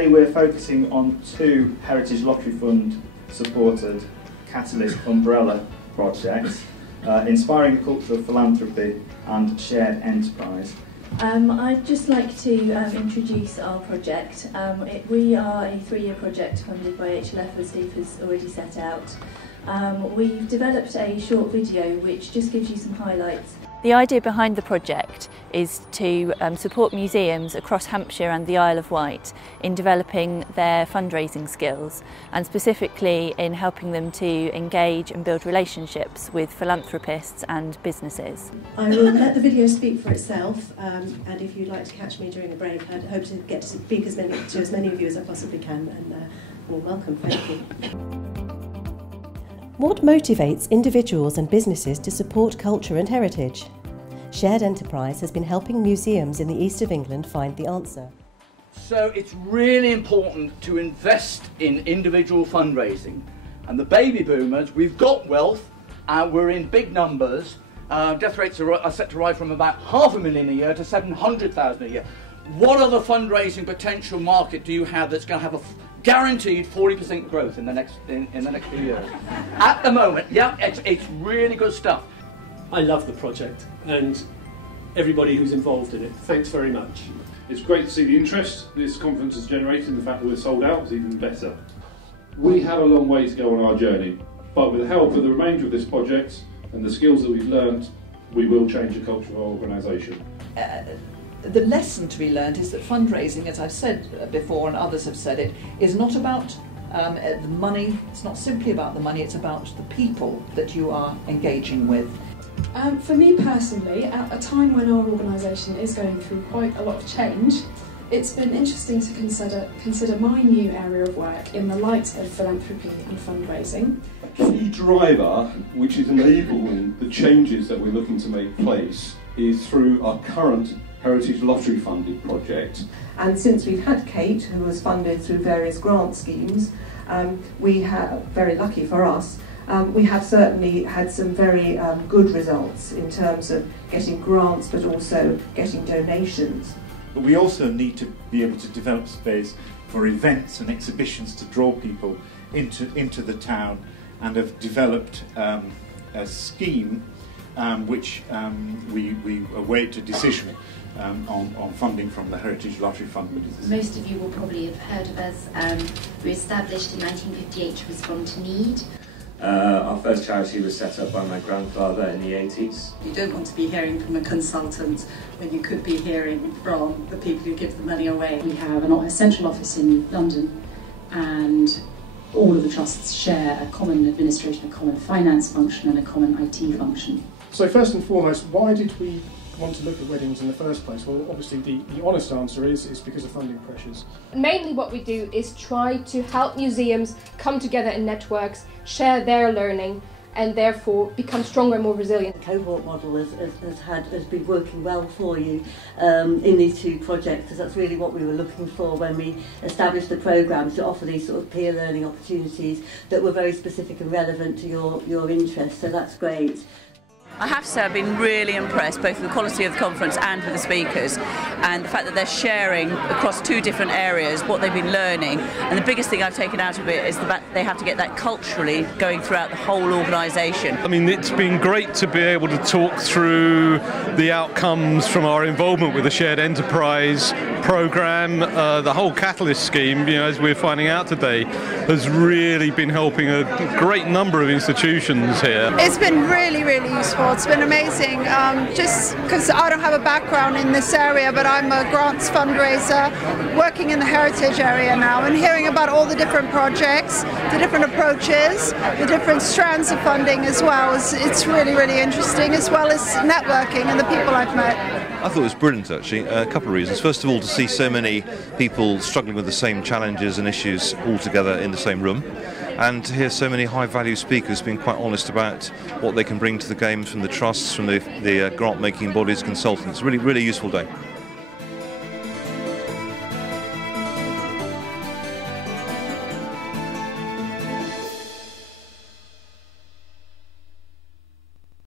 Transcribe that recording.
today we're focusing on two Heritage Lottery Fund supported Catalyst umbrella projects, inspiring a culture of philanthropy and shared enterprise. I'd just like to introduce our project. We are a 3-year project funded by HLF, as Steve has already set out. We've developed a short video which just gives you some highlights. The idea behind the project is to support museums across Hampshire and the Isle of Wight in developing their fundraising skills, and specifically in helping them to engage and build relationships with philanthropists and businesses. I will let the video speak for itself, and if you'd like to catch me during the break, I'd hope to get to speak to as many of you as I possibly can, and well, welcome, thank you. What motivates individuals and businesses to support culture and heritage? Shared Enterprise has been helping museums in the east of England find the answer. So it's really important to invest in individual fundraising. And the baby boomers, we've got wealth, we're in big numbers. Death rates are set to rise from about 500,000 a year to 700,000 a year. What other fundraising potential market do you have that's going to have a guaranteed 40% growth in the next few years? At the moment, yeah, it's really good stuff. I love the project and everybody who's involved in it. Thanks very much. It's great to see the interest this conference has generated, and the fact that we're sold out is even better. We have a long way to go on our journey, but with the help of the remainder of this project and the skills that we've learned, we will change the culture of our organisation. The lesson to be learned is that fundraising, as I've said before and others have said it, is not about the money. It's not simply about the money, it's about the people that you are engaging with. For me personally, at a time when our organisation is going through quite a lot of change, it's been interesting to consider my new area of work in the light of philanthropy and fundraising. The key driver which is enabling the changes that we're looking to make place is through our current Heritage Lottery funded project. And since we've had Kate, who was funded through various grant schemes, we have, very lucky for us, we have certainly had some very good results in terms of getting grants but also getting donations. But we also need to be able to develop space for events and exhibitions to draw people into the town, and have developed a scheme which we await a decision on funding from the Heritage Lottery Fund. Most of you will probably have heard of us. We were established in 1958 to respond to need. Our first charity was set up by my grandfather in the 80s. You don't want to be hearing from a consultant when you could be hearing from the people who give the money away. We have a central office in London, and all of the trusts share a common administration, a common finance function and a common IT function. So first and foremost, why did we want to look at weddings in the first place? Well, obviously the honest answer is because of funding pressures. Mainly what we do is try to help museums come together in networks, share their learning, and therefore become stronger and more resilient. The cohort model has been working well for you in these two projects, because that's really what we were looking for when we established the programmes, to offer these sort of peer learning opportunities that were very specific and relevant to your interests, so that's great. I have to say I've been really impressed both with the quality of the conference and with the speakers, and the fact that they're sharing across two different areas what they've been learning. And the biggest thing I've taken out of it is the fact they have to get that culturally going throughout the whole organisation. I mean, it's been great to be able to talk through the outcomes from our involvement with the Shared Enterprise programme. The whole Catalyst scheme, you know, as we're finding out today, has really been helping a great number of institutions here. It's been really, really useful. It's been amazing, just because I don't have a background in this area, but I'm a grants fundraiser working in the heritage area now, and hearing about all the different projects, the different approaches, the different strands of funding as well. It's really, really interesting, as well as networking and the people I've met. I thought it was brilliant, actually. A couple of reasons. First of all, to see so many people struggling with the same challenges and issues all together in the same room, and to hear so many high-value speakers being quite honest about what they can bring to the game from the trusts, from the grant-making bodies, consultants. Really, really useful day.